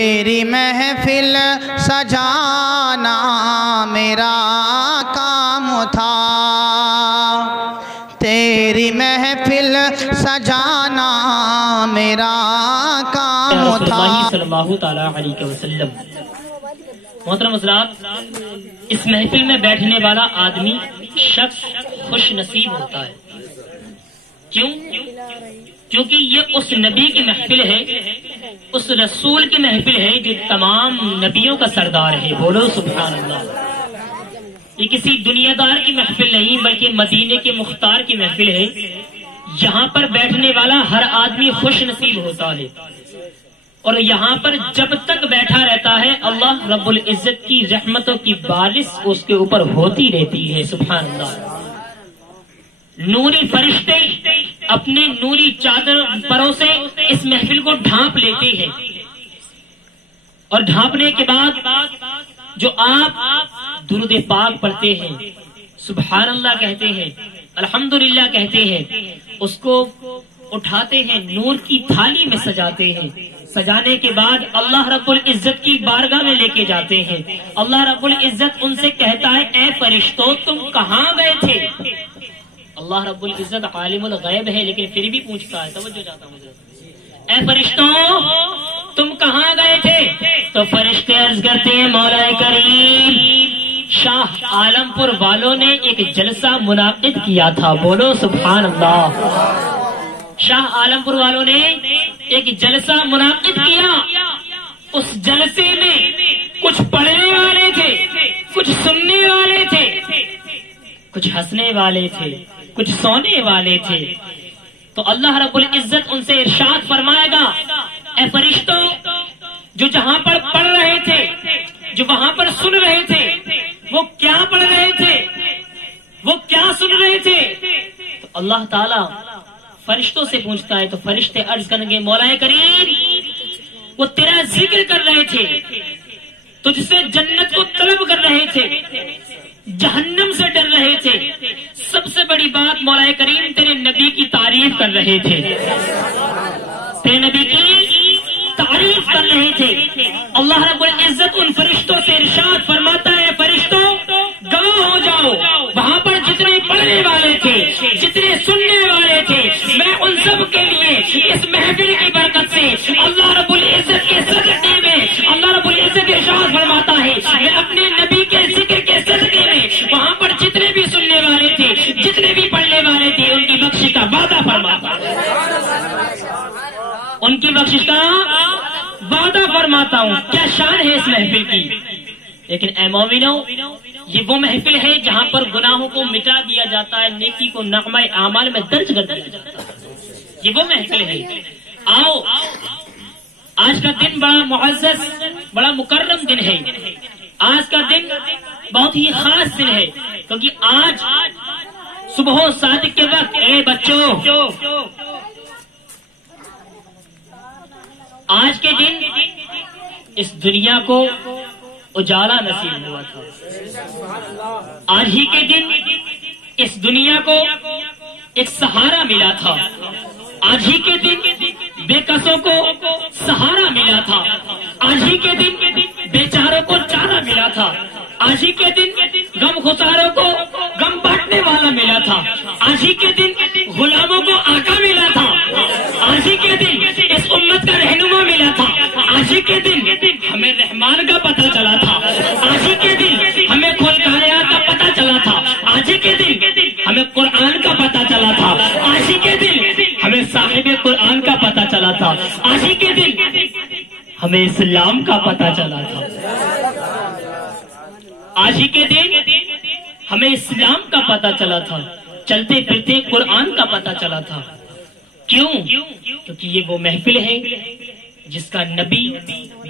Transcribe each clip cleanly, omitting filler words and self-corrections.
تیری محفل سجانا میرا کام تھا، تیری محفل سجانا میرا کام تھا صلی اللہ تعالیٰ علیہ وسلم۔ محترم حضرات، اس محفل میں بیٹھنے والا آدمی شخص خوش نصیب ہوتا ہے۔ کیوں؟ کیونکہ یہ اس نبی کی محفل ہے، اس رسول کی محفل ہے جو تمام نبیوں کا سردار ہے۔ بولو سبحان اللہ۔ یہ کسی دنیا دار کی محفل نہیں بلکہ مدینے کے مختار کی محفل ہے۔ یہاں پر بیٹھنے والا ہر آدمی خوش نصیب ہوتا ہے، اور یہاں پر جب تک بیٹھا رہتا ہے اللہ رب العزت کی رحمتوں کی بارش اس کے اوپر ہوتی رہتی ہے۔ سبحان اللہ۔ نوری فرشتے اپنے نوری چادر پروں سے اس محفل کو ڈھانپ لیتے ہیں، اور ڈھانپنے کے بعد جو آپ درود پاک پڑھتے ہیں، سبحان اللہ کہتے ہیں، الحمدللہ کہتے ہیں، اس کو اٹھاتے ہیں، نور کی تھالی میں سجاتے ہیں۔ سجانے کے بعد اللہ رب العزت کی بارگاہ میں لے کے جاتے ہیں۔ اللہ رب العزت ان سے کہتا ہے، اے فرشتوں تم کہاں گئے تھے؟ اللہ رب العزت عالم الغیب ہے لیکن پھر بھی پوچھتا ہے، توجہ چاہتا ہوں مجھے، اے فرشتوں تم کہاں گئے تھے؟ تو فرشتے عرض کرتے ہیں، مولا کریم شاہ عالم پور والوں نے ایک جلسہ منعقد کیا تھا۔ بولو سبحان اللہ۔ شاہ عالم پور والوں نے ایک جلسہ منعقد کیا، اس جلسے میں کچھ پڑھنے والے تھے، کچھ سننے والے تھے، کچھ ہنسنے والے تھے، کچھ سونے والے تھے۔ تو اللہ رب العزت ان سے ارشاد فرمائے گا، اے فرشتوں جو جہاں پر پڑھ رہے تھے، جو وہاں پر سن رہے تھے، وہ کیا پڑھ رہے تھے، وہ کیا سن رہے تھے؟ تو اللہ تعالی فرشتوں سے پوچھتا ہے، تو فرشتے عرض کریں گے، مولا کریم وہ تیرا ذکر کر رہے تھے، تجھ سے جنت کو طلب کر رہے تھے، جہنم سے ڈر رہے تھے، سب سے بڑی بات مولا کریم تیرے نبی کی تعریف کر رہے تھے، تیرے نبی کی تعریف کر رہے تھے۔ اللہ رب العزت ان فرشتوں سے ارشاد فرماتا ہے، فرشتوں گواہ ہو جاؤ، وہاں پر جتنے پڑھنے والے تھے، جتنے سننے والے تھے، میں ان سب کے لیے اس محفل کی برکت سے اللہ رب العزت کے صدقے میں اللہ رب العزت ارشاد فرماتا ہے، میں اپنے نبی کے ذکر کے صدقے میں وہاں پر جتنے بھی سننے والے تھے، جتنے بھی پڑھنے والے تھے، ان کی بخشش کا وعدہ فرماتا ہوں، ان کی بخشش کا وعدہ فرماتا ہوں۔ کیا شان ہے اس محفل کی! لیکن اے مومنو، یہ وہ محفل ہے جہاں پر گناہوں کو مٹا دیا جاتا ہے، نیکی کو نغمہ اعمال میں درج کر دیا جاتا ہے۔ یہ وہ محفل ہے۔ آؤ، آج کا دن بڑا معزز، بڑا مکرم دن ہے۔ آج کا دن بہت ہی خاص دن ہے، کیونکہ آج صبح و صادق کے وقت، اے بچوں، آج کے دن اس دنیا کو اجالا نصیب ہوا تھا، آج ہی کے دن اس دنیا کو ایک سہارا ملا تھا، آج ہی کے دن بے کسوں کو سہارا ملا تھا، آج ہی کے دن بیچاروں کو چارہ ملا تھا، آج ہی کے دن غم خساروں کو غم بانٹنے والا ملا تھا، آج ہی کے دن غلاموں کو آقا ملا تھا، آج ہی کے دن اس امت کا رہنما ملا تھا، آج ہی کے دن ہمیں رحمان کا پتہ چلا تھا، آج ہی کے دن ہمیں کل کائنات کا پتہ چلا تھا، آج ہی کے دن ہمیں قرآن کا پتہ چلا تھا، آج ہی کے دن ہمیں صاحب قرآن کا پتہ چلا تھا، آج ہی کے دن ہمیں اسلام کا پتہ چلا تھا، آج ہی کے دن ہمیں اسلام کا پتہ چلا تھا، چلتے پھرتے قرآن کا پتہ چلا تھا۔ کیوں؟ کیونکہ یہ وہ محفل ہے جس کا نبی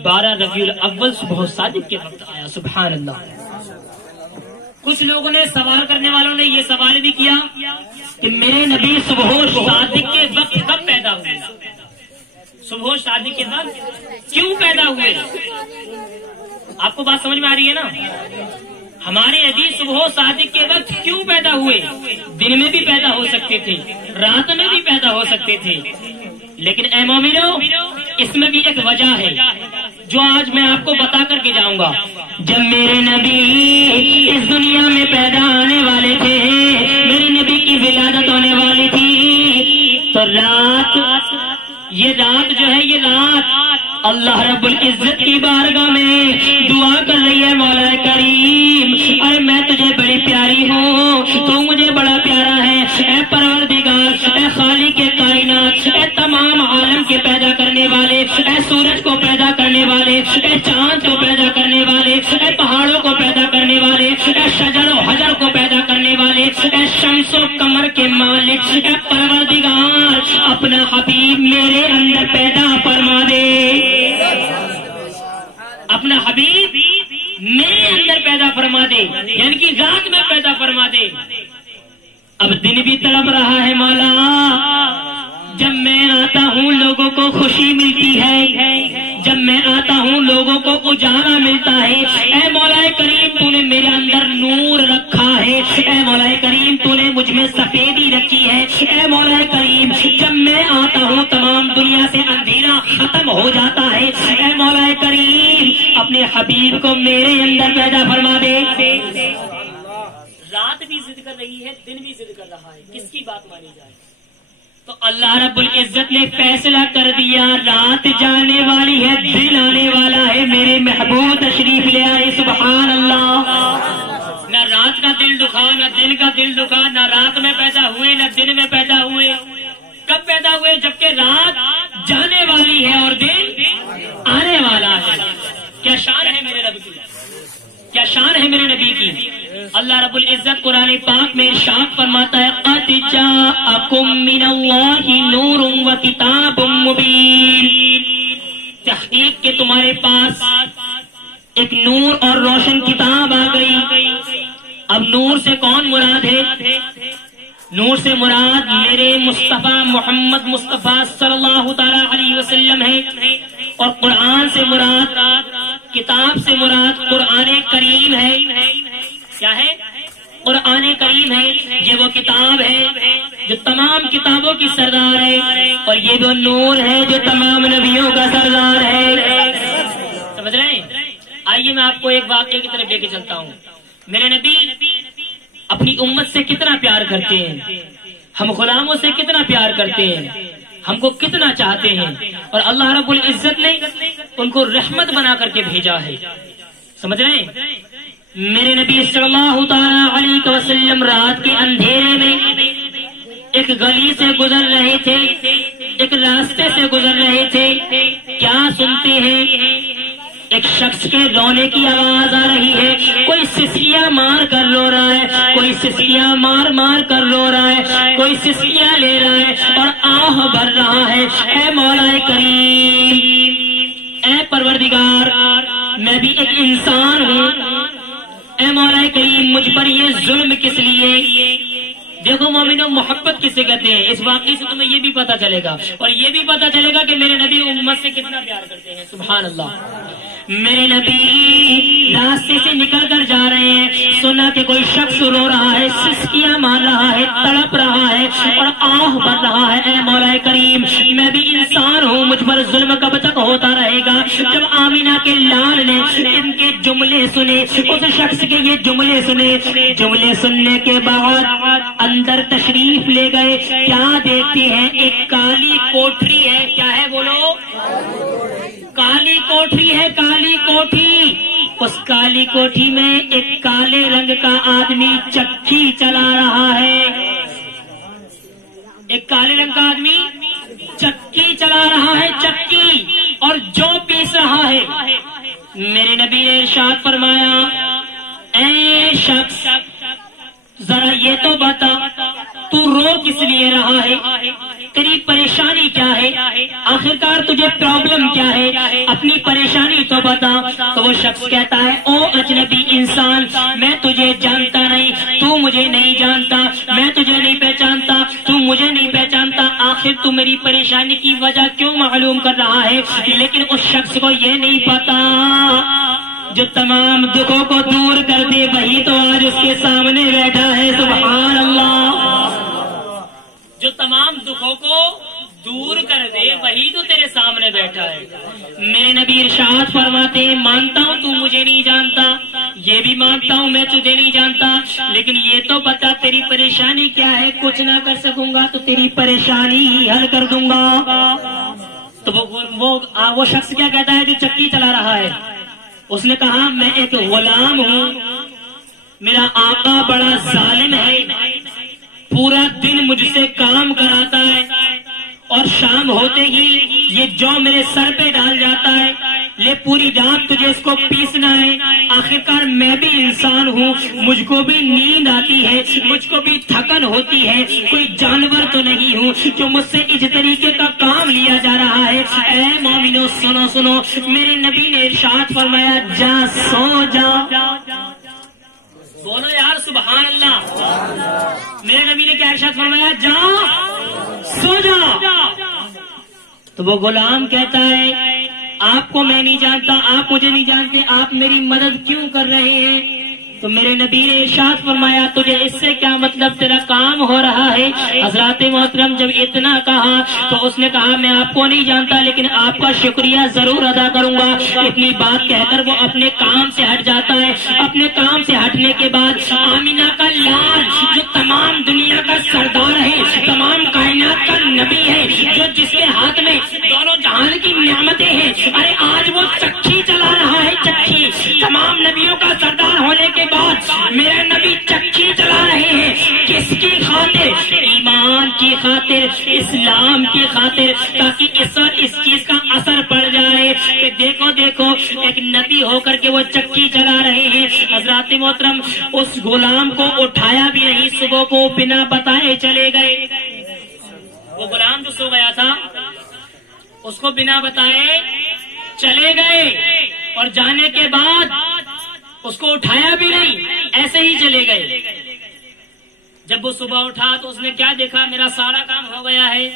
12 ربیع الاول صبح صادق کے وقت آیا۔ سبحان اللہ۔ کچھ لوگوں نے، سوال کرنے والوں نے یہ سوال بھی کیا کہ میرے نبی صبح صادق کے وقت کب پیدا ہوئے؟ صبح صادق کے وقت کیوں پیدا ہوئے؟ آپ کو بات سمجھ میں آ رہی ہے نا؟ ہمارے نبی صبح صادق کے وقت کیوں پیدا ہوئے؟ دن میں بھی پیدا ہو سکتے تھے، رات میں بھی پیدا ہو سکتے تھے، لیکن اے مومنو اس میں بھی ایک وجہ ہے جو آج میں آپ کو بتا کر کے جاؤں گا. جب میرے نبی اس دنیا میں پیدا ہونے والے تھے، میرے نبی کی ولادت ہونے والی تھی، تو رات جو ہے یہ رات اللہ رب العزت کی بارگاہ میں دعا کر رہی ہے، مولا کریم ارے میں تجھے بڑی پیاری ہوں، تو مجھے بڑا پیارا ہے، اے پروردگار، اے خالق کے کائنات، اے تمام عالم کے پیدا کرنے والے، اے سورج کو پیدا کرنے والے، اے چاند کو پیدا کرنے والے، اے پہاڑوں کو پیدا کرنے والے، اے شجر و حجر کو پیدا کرنے والے، اے شمس و قمر کے مالک، اے پروردگار اپنا حبیب میرے اندر پیدا فرما دے، اپنا حبیب میرے اندر پیدا فرما دے، یعنی کہ رات میں پیدا فرما دے. اب دن بھی تڑپ رہا ہے مولا، جب میں آتا ہوں لوگوں کو خوشی ملتی ہے، جب میں آتا ہوں لوگوں کو اجالا ملتا ہے. اے مولا کریم تو نے میرے اندر نور رکھا ہے، اے مولا کریم تو نے مجھ میں سفیدی رکھی ہے. اے مولا کریم جب میں آتا ہوں تمام دنیا سے اندھیرا ختم ہو جاتا ہے. اے مولا کریم اپنے حبیب کو میرے اندر پیدا فرما دے. رات بھی ضد کر رہی ہے، دن بھی ضد کر رہا ہے، کس کی بات مانی جائے؟ تو اللہ رب العزت نے فیصلہ کر دیا، رات جانے والی ہے، دن آنے والا ہے، میرے محبوب تشریف لے آئے. سبحان اللہ. نہ رات کا دل دکھا، نہ دن کا دل دکھا، نہ رات میں پیدا ہوئے نہ دن میں پیدا ہوئے. کب پیدا ہوئے؟ جبکہ رات جانے والی ہے اور دن آنے والا ہے. کیا شان ہے میرے رب کی، کیا شان ہے میرے نبی کی. اللہ رب العزت قرآن پاک میں ارشاد فرماتا ہے، قد جاءکم من اللہ نور و کتاب مبین. تحقیق کہ تمہارے پاس ایک نور اور روشن کتاب آ گئی. اب نور سے کون مراد ہے؟ نور سے مراد میرے مصطفیٰ محمد مصطفیٰ صلی اللہ تعالی علیہ وسلم ہے، اور قرآن سے مراد، کتاب سے مراد قرآن کریم ہے. کیا ہے؟ قرآن کریم ہے. یہ وہ کتاب ہے جو تمام کتابوں کی سردار ہے، اور یہ وہ نور ہے جو تمام نبیوں کا سردار ہے. سمجھ رہے ہیں؟ آئیے میں آپ کو ایک واقعے کی طرف لے کے چلتا ہوں. میرے نبی اپنی امت سے کتنا پیار کرتے ہیں، ہم غلاموں سے کتنا پیار کرتے ہیں، ہم کو کتنا چاہتے ہیں، اور اللہ رب العزت نے ان کو رحمت بنا کر کے بھیجا ہے. سمجھ رہے ہیں؟ میرے نبی صلی اللہ تعالی علیہ وسلم رات کے اندھیرے میں ایک گلی سے گزر رہے تھے، ایک راستے سے گزر رہے تھے. کیا سنتے ہیں؟ ایک شخص کے رونے کی آواز آ رہی ہے. کوئی سسکیاں مار کر رو رہا ہے، کوئی سسکیاں مار مار کر رو رہا ہے، کوئی سسکیاں لے رہا ہے اور آہ بھر رہا ہے. اے مولا کریم، اے پروردگار میں بھی ایک انسان ہوں، اے مولا کریم مجھ پر یہ ظلم کس لیے؟ دیکھو مومنوں، محبت کسے کہتے ہیں، اس واقعے سے تمہیں یہ بھی پتا چلے گا، اور یہ بھی پتا چلے گا کہ میرے نبی امت سے کتنا پیار کرتے ہیں. سبحان اللہ. میرے نبی راستے سے نکل کر جا رہے ہیں، سنا کہ کوئی شخص رو رہا ہے، سسکیاں مار رہا ہے، تڑپ رہا ہے اور آہ بھر رہا ہے. اے مولا کریم میں بھی انسان ہوں، مجھ پر ظلم کب تک ہوتا رہے گا؟ جب آمینہ کے لال نے ان کے جملے سنے، اس شخص کے یہ جملے سنے، جملے سننے کے بعد اندر تشریف لے گئے. کیا دیکھتے ہیں؟ ایک کالی کوٹری ہے. کیا ہے بولو؟ کالی کوٹری ہے، کالی کوٹھی. اس کالی کوٹھی میں ایک کالے رنگ کا آدمی چکی چلا رہا ہے. ایک کالے رنگ کا آدمی چکی چلا رہا ہے، چکی، اور جو پیس رہا ہے. میرے نبی نے ارشاد فرمایا، اے شخص ذرا یہ تو بتا تو رو کس لیے رہا ہے؟ تیری پریشانی کیا ہے؟ آخرکار تجھے پرابلم کیا ہے؟ اپنی پریشانی تو بتا. تو وہ شخص کہتا ہے، او اجنبی انسان، میں تجھے جانتا نہیں، تو مجھے نہیں جانتا، میں تجھے نہیں پہچانتا، تو مجھے نہیں پہچانتا، آخر تو میری پریشانی کی وجہ کیوں معلوم کر رہا ہے؟ لیکن اس شخص کو یہ نہیں پتا جو تمام دکھوں کو دور کر دے وہی تو آج اس کے سامنے بیٹھا ہے. سبحان اللہ. جو تمام دکھوں کو دور کر دے، وہی تو تیرے سامنے بیٹھا ہے۔ میرے نبی ارشاد فرماتے ہیں مانتا ہوں تو مجھے نہیں جانتا، یہ بھی مانتا ہوں میں تجھے نہیں جانتا، لیکن یہ تو بتا تیری پریشانی کیا ہے، کچھ نہ کر سکوں گا تو تیری پریشانی ہی حل کر دوں گا۔ تو وہ شخص کیا کہتا ہے جو چکی چلا رہا ہے؟ اس نے کہا میں ایک غلام ہوں، میرا آقا بڑا ظالم ہے، پورا دن مجھ سے کام کراتا ہے اور شام ہوتے ہی یہ جو میرے سر پہ ڈال جاتا ہے، لے پوری رات تجھے اس کو پیسنا ہے۔ آخرکار میں بھی انسان ہوں، مجھ کو بھی نیند آتی ہے، مجھ کو بھی تھکن ہوتی ہے، کوئی جانور تو نہیں ہوں جو مجھ سے اس طریقے کا کام لیا جا رہا ہے۔ اے مومنو سنو سنو، میرے نبی نے ارشاد فرمایا جا سو جا۔ بولو یار سبحان اللہ۔ میرے نبی نے کیا ارشاد فرمایا؟ جا سو جا۔ تو وہ غلام کہتا ہے آپ کو میں نہیں جانتا، آپ مجھے نہیں جانتے، آپ میری مدد کیوں کر رہے ہیں؟ تو میرے نبی نے ارشاد فرمایا تجھے اس سے کیا مطلب، تیرا کام ہو رہا ہے۔ حضرات محترم جب اتنا کہا تو اس نے کہا میں آپ کو نہیں جانتا لیکن آپ کا شکریہ ضرور ادا کروں گا۔ اتنی بات کہہ کر وہ اپنے کام سے ہٹ جاتا ہے۔ اپنے کام سے ہٹنے کے بعد آمینہ کا لال جو تمام دنیا کا سردار ہے، تمام کائنات کا نبی ہے، جو جس کے ہاتھ میں دونوں جہان کی نعمتیں ہیں، ارے آج وہ چکی چلا رہا ہے، چکی۔ تمام نبیوں کا سردار ہونے کے بعد میرے نبی چکی چلا رہے ہیں، کس کی خاطر؟ ایمان کی خاطر، اسلام کی خاطر، تاکہ اس چیز کا اثر پڑ جائے کہ دیکھو دیکھو ایک نبی ہو کر کے وہ چکی چلا رہے ہیں۔ حضرات محترم اس غلام کو اٹھایا بھی نہیں، صبح کو بنا بتائے چلے گئے۔ وہ غلام جو سو گیا تھا اس کو بنا بتائے چلے گئے، اور جانے کے بعد اس کو اٹھایا بھی نہیں، ایسے ہی چلے گئے۔ جب وہ صبح اٹھا تو اس نے کیا دیکھا؟ میرا سارا کام ہو گیا ہے۔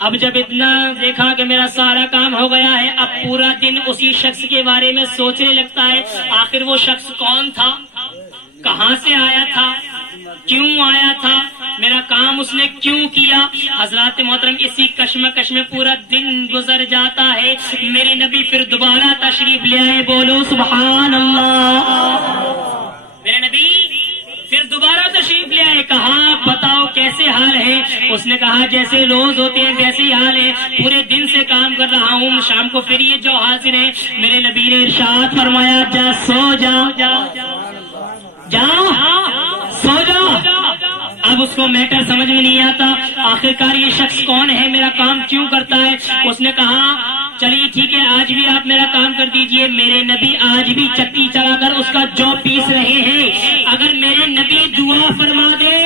اب جب اتنا دیکھا کہ میرا سارا کام ہو گیا ہے، اب پورا دن اسی شخص کے بارے میں سوچنے لگتا ہے آخر وہ شخص کون تھا، کہاں سے آیا تھا، کیوں آیا تھا، میرا کام اس نے کیوں کیا۔ حضرات محترم اسی کشمکش میں پورا دن گزر جاتا ہے۔ میرے نبی پھر دوبارہ تشریف لے آئے، بولو سبحان اللہ۔ میرے نبی پھر دوبارہ تشریف لے آئے، کہا بتاؤ کیسے حال ہے؟ اس نے کہا جیسے روز ہوتے ہیں ویسے ہی حال ہے، پورے دن سے کام کر رہا ہوں، شام کو پھر یہ جو حاضر ہے۔ میرے نبی نے ارشاد فرمایا جا سو جا، جا سو جا۔ اب اس کو میٹر سمجھ میں نہیں آتا، آخرکار یہ شخص کون ہے، میرا کام کیوں کرتا ہے؟ اس نے کہا چلیے ٹھیک ہے آج بھی آپ میرا کام کر دیجئے۔ میرے نبی آج بھی چکی چلا کر اس کا جو پیس رہے ہیں، اگر میرے نبی دعا فرما دے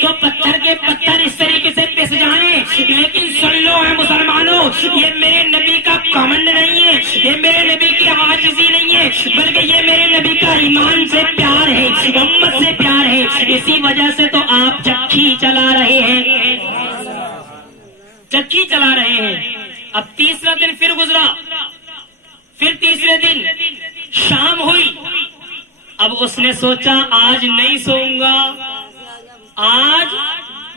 تو پتھر کے پتھر اس طریقے سے پس جائیں، لیکن سن لو ہے مسلمانوں، یہ میرے نبی کا کمنڈ نہیں ہے، یہ میرے نبی کی عاجزی نہیں ہے، بلکہ یہ میرے نبی کا ایمان سے پیار ہے، امت سے پیار ہے۔ اسی وجہ سے تو آپ چکی چلا رہے ہیں، چکی چلا رہے ہیں۔ اب تیسرا دن پھر گزرا، پھر تیسرے دن شام ہوئی۔ اب اس نے سوچا آج نہیں سوؤں گا، آج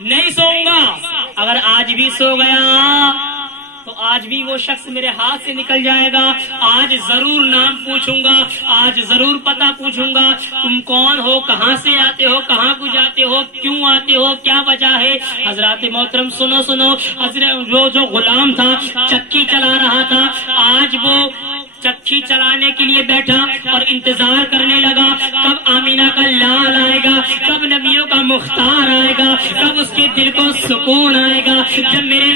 نہیں سوؤں گا، اگر آج بھی سو گیا تو آج بھی وہ شخص میرے ہاتھ سے نکل جائے گا، آج ضرور نام پوچھوں گا، آج ضرور پتہ پوچھوں گا، تم کون ہو، کہاں سے آتے ہو، کہاں کو جاتے ہو، کیوں آتے ہو، کیا وجہ ہے؟ حضرات محترم سنو سنو، حضرت وہ جو غلام تھا چکی چلا رہا تھا، آج وہ چکی چلانے کے لیے بیٹھا اور انتظار کرنے لگا کب آمینہ کا لال آئے گا، کب نبیوں کا مختار آئے گا، کب اس کے دل کو سکون آئے گا۔ جب میرے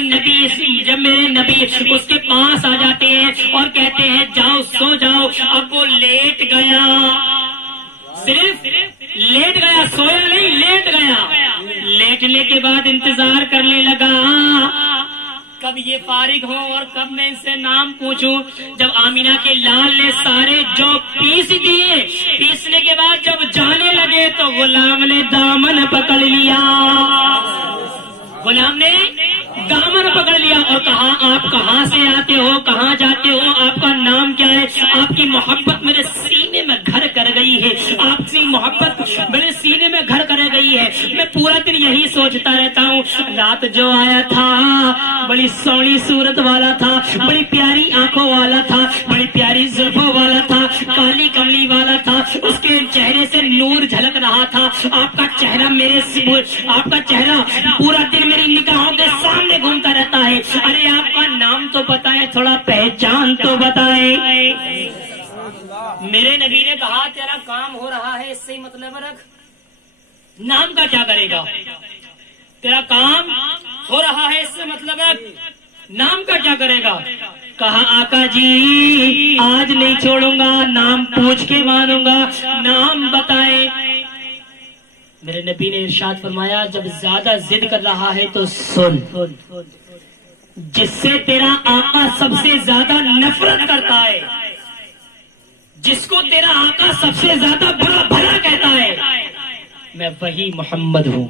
نبی اس کے پاس آ جاتے ہیں اور کہتے ہیں جاؤ سو جاؤ، اب وہ لیٹ گیا، صرف لیٹ گیا، سویا نہیں، لیٹ گیا۔ لیٹنے کے بعد انتظار کرنے لگا کب یہ فارغ ہو اور کب میں ان سے نام پوچھوں۔ جب آمینہ کے لال نے سارے جو پیس دیے، پیسنے کے بعد جب جانے لگے تو غلام نے دامن پکڑ لیا، غلام نے دامن پکڑ لیا اور کہا آپ کہاں سے آتے ہو، کہاں جاتے ہو، آپ کا نام کیا ہے؟ آپ کی محبت میرے سینے میں گھر کر گئی ہے، آپ کی محبت میرے سینے میں گھر کر گئی ہے، میں پورا دن یہی سوچتا رہتا ہوں. رات جو آیا تھا بڑی سونی صورت والا تھا, بڑی پیاری آنکھوں والا تھا, بڑی پیاری زلفوں والا تھا, کالی کملی والا تھا, اس کے چہرے سے نور جھلک رہا تھا. آپ کا چہرہ پورا دن میری نگاہوں کے سامنے گھومتا رہتا ہے. ارے آپ کا نام تو بتائیں, تھوڑا پہچان تو بتائیں. میرے نبی نے کہا تیرا کام ہو رہا ہے, اس سے مطلب رکھ, نام کا کیا کرے گا؟ تیرا کام ہو رہا ہے, اس سے مطلب رکھ, نام کا کیا کرے گا؟ کہا آقا جی آج نہیں چھوڑوں گا, نام پوچھ کے مانوں گا, نام بتائیں. میرے نبی نے ارشاد فرمایا جب زیادہ ضد کر رہا ہے تو سن, جس سے تیرا آقا سب سے زیادہ نفرت کرتا ہے, جس کو تیرا آقا سب سے زیادہ بڑا بھلا کہتا ہے, میں وہی محمد ہوں,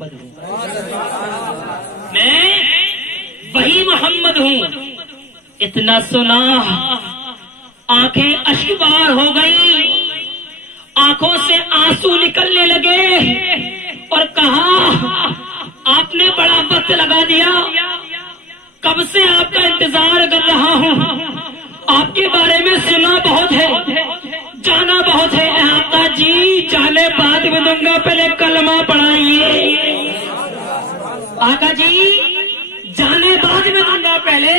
میں وہی محمد ہوں. اتنا سنا آنکھیں اشکبار ہو گئی, آنکھوں سے آنسو نکلنے لگے اور کہا آپ نے بڑا وقت لگا دیا, کب سے آپ کا انتظار کر رہا ہوں, آپ کے بارے میں سنا بہت ہے, جانا بہت ہے. آقا جی جانے بعد میں دوں گا, پہلے کلمہ پڑھائیے. آقا جی جانے بعد میں دوں گا, پہلے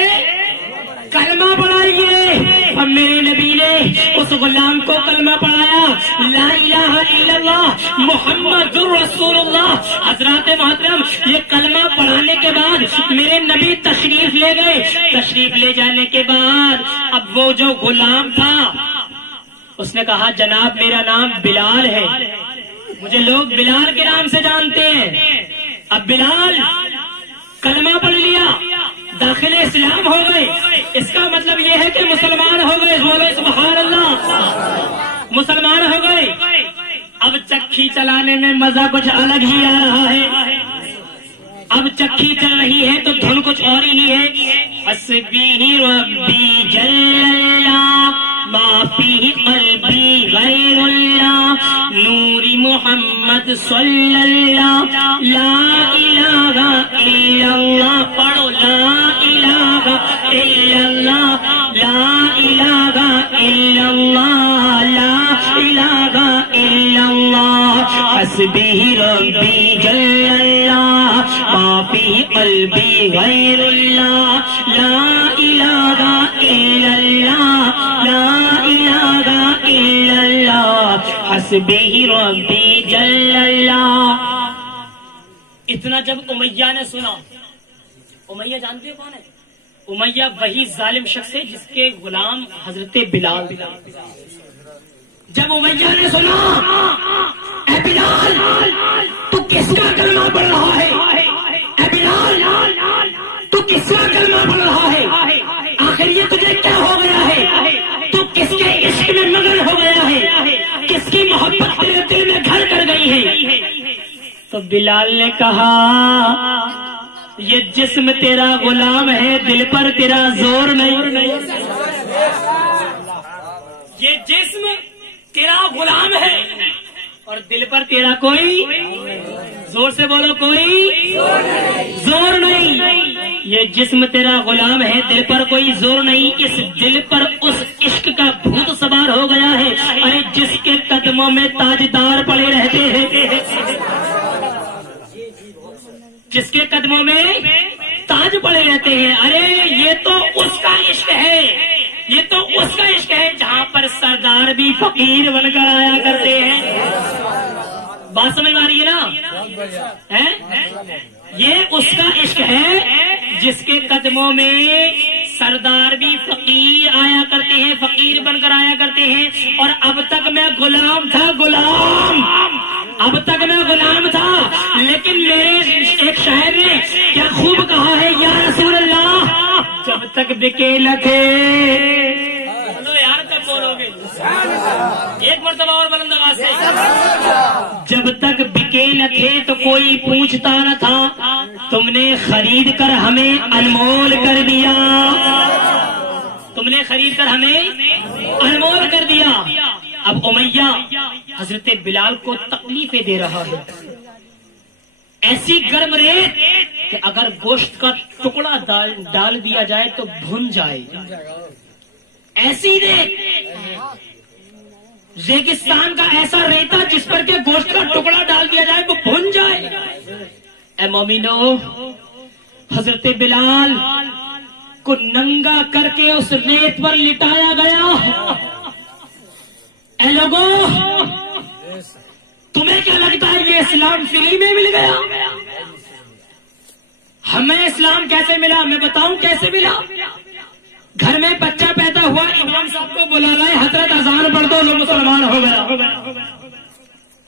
کلمہ پڑھائیے. اور میرے نبی نے اس غلام کو کلمہ پڑھایا, لا الہ الا اللہ محمد رسول اللہ. حضرات محترم یہ کلمہ پڑھانے کے بعد میرے نبی تشریف لے گئے. تشریف لے جانے کے بعد اب وہ جو غلام تھا اس نے کہا جناب میرا نام بلال ہے, مجھے لوگ بلال کے نام سے جانتے ہیں. اب بلال کلمہ پڑھ لیا, داخل اسلام ہو گئے, اس کا مطلب یہ ہے کہ مسلمان ہو گئے. سبحان اللہ, مسلمان ہو گئے. اب چکی چلانے میں مزہ کچھ الگ ہی آ رہا ہے. اب چکی چل رہی ہے تو دھن کچھ اور ہی ہے. حسبی ربی جل اللہ ما فی قلبی غیر اللہ نوری محمد صلی اللہ لا الہ الا اللہ. پڑھو لا الہ الا اللہ, لا الہ الا اللہ, لا الہ الا اللہ. حسبی ربی جل اللہ ما فی قلبی غیر اللہ لا الہ الا اللہ, لا الہ الا اللہ. حسبی ربی جل اللہ. اتنا جب امیہ نے سنا, امیہ جانتے ہو کون ہے؟ امیہ وہی ظالم شخص ہے جس کے غلام حضرت بلال. جب امیہ نے سنا اے بلال تو کس کا کلمہ پڑھ رہا ہے, اے بلال تو کس کا کلمہ پڑھ رہا ہے, آخر یہ تجھے کیا ہو گیا ہے, تو کس کے عشق میں مگن ہو گیا ہے, کس کی محبت تیرے دل میں گھر کر گئی ہے. تو بلال نے کہا یہ جسم تیرا غلام ہے, دل پر تیرا زور نہیں. یہ جسم تیرا غلام ہے اور دل پر تیرا کوئی, زور سے بولو, کوئی زور نہیں. یہ جسم تیرا غلام ہے, دل پر کوئی زور نہیں. اس دل پر اس عشق کا بھوت سوار ہو گیا ہے. ارے جس کے قدموں میں تاجدار پڑے رہتے ہیں, جس کے قدموں میں تاج پڑے رہتے ہیں, ارے یہ تو اس کا عشق ہے, یہ تو اس کا عشق ہے جہاں پر سردار بھی فقیر بن کر آیا کرتے ہیں. بات سمجھ آ رہی ہے نا؟ یہ اس کا عشق ہے جس کے قدموں میں سردار بھی فقیر آیا کرتے ہیں, فقیر بن کر آیا کرتے ہیں. اور اب تک میں غلام تھا, غلام, اب تک میں غلام تھا, لیکن میرے ایک شاعر نے کیا خوب کہا ہے, یا رسول اللہ جب تک بکے نہ تھے. یار کب بولو گے, ایک مرتبہ اور بلند آواز سے. جب تک بکے نہ تھے تو کوئی پوچھتا نہ تھا, تم نے خرید کر ہمیں انمول کر دیا, تم نے خرید کر ہمیں انمول کر دیا. اب امیہ حضرت بلال کو تکلیفیں دے رہا ہے, ایسی گرم ریت کہ اگر گوشت کا ٹکڑا ڈال دیا جائے تو بھن جائے. ایسی ریت، ریگستان کا ایسا ریتا جس پر کہ گوشت کا ٹکڑا ڈال دیا جائے وہ بھن جائے. اے مومنو، حضرت بلال کو ننگا کر کے اس ریت پر لٹایا گیا. اے لوگوں، تمہیں کیا لگتا ہے یہ اسلام فری میں مل گیا؟ ہمیں اسلام کیسے ملا؟ میں بتاؤں کیسے ملا. گھر میں بچہ پیدا ہوا، امام صاحب کو بلا لائے، حضرت اذان پڑھ دو، لوگ مسلمان ہو گیا.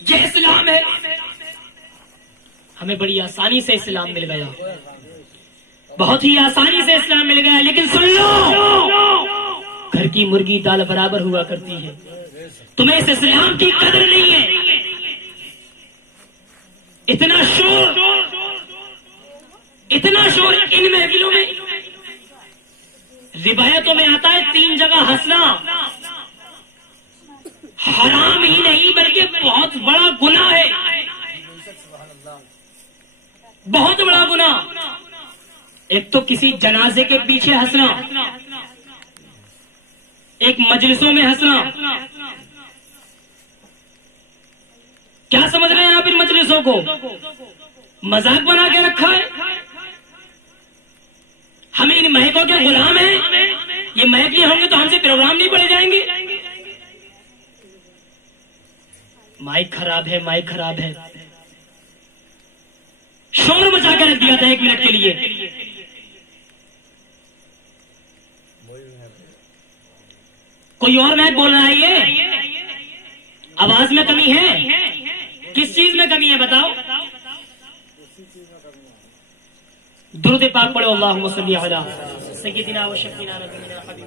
یہ اسلام ہے. ہمیں بڑی آسانی سے اسلام مل گیا، بہت ہی آسانی سے اسلام مل گیا. لیکن سن لو، گھر کی مرغی دال برابر ہوا کرتی ہے. تمہیں اس اسلام کی قدر نہیں ہے. اتنا شور ان محفلوں میں. روایتوں میں آتا ہے 3 جگہ ہنسنا حرام ہی نہیں بلکہ بہت بڑا گناہ ہے. بہت بڑا گناہ. ایک تو کسی جنازے کے پیچھے ہنسنا، ایک مجلسوں میں ہنسنا. کیا سمجھ رہے ہیں آپ ان مجلسوں کو؟ مذاق بنا کے رکھا ہے. ہم ان مہکوں کے غلام ہیں. یہ مہک نہیں ہوں گے تو ہم سے پروگرام نہیں پڑے جائیں گے. مائک خراب ہے، مائک خراب ہے. شور مچا کے رکھ دیا تھا 1 منٹ کے لیے. کوئی اور مائک بول رہا ہے؟ یہ آواز میں کمی ہے؟ کس چیز میں کمی ہے بتاؤ؟ درود پاک پڑھو. اللہم صلی علی سیدنا و شفیعنا نبینا حبیبنا